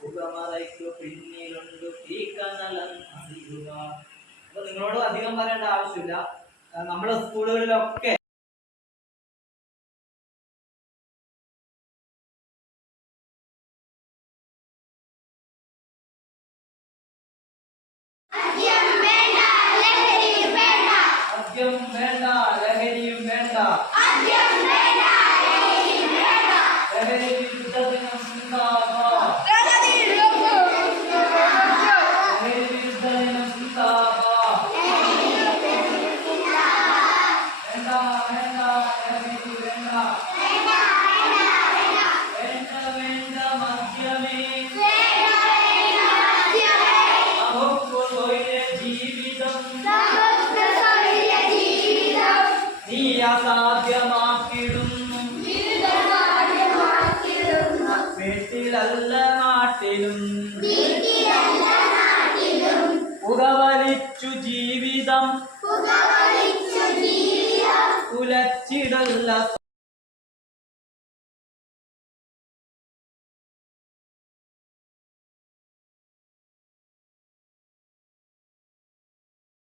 പുകമറയ്ക്കു പിന്നിലുണ്ടു തീക്കനലം അറിയുക. അപ്പൊ നിങ്ങളോട് അധികം പറയേണ്ട ആവശ്യമില്ല. നമ്മുടെ സ്കൂളുകളിലൊക്കെ മദ്യം വേണ്ട, ലഹരിയും വേണ്ട. ലഹരി വിരുദ്ധ ദിനം സിന്ദാബാദ്. ലഹരി വിരുദ്ധ ദിനം സിന്ദാബാദ്. വേണ്ട വേണ്ട ലഹരി വേണ്ട. വേണ്ട വേണ്ട മദ്യമേ. നമുക്കൊരു ജീവിതം നീ അസാധ്യമാക്കിടുന്നു. വീട്ടിലല്ല നാട്ടിലും പുകവലിച്ചു ജീവിതം ഉലച്ചിടല്ല.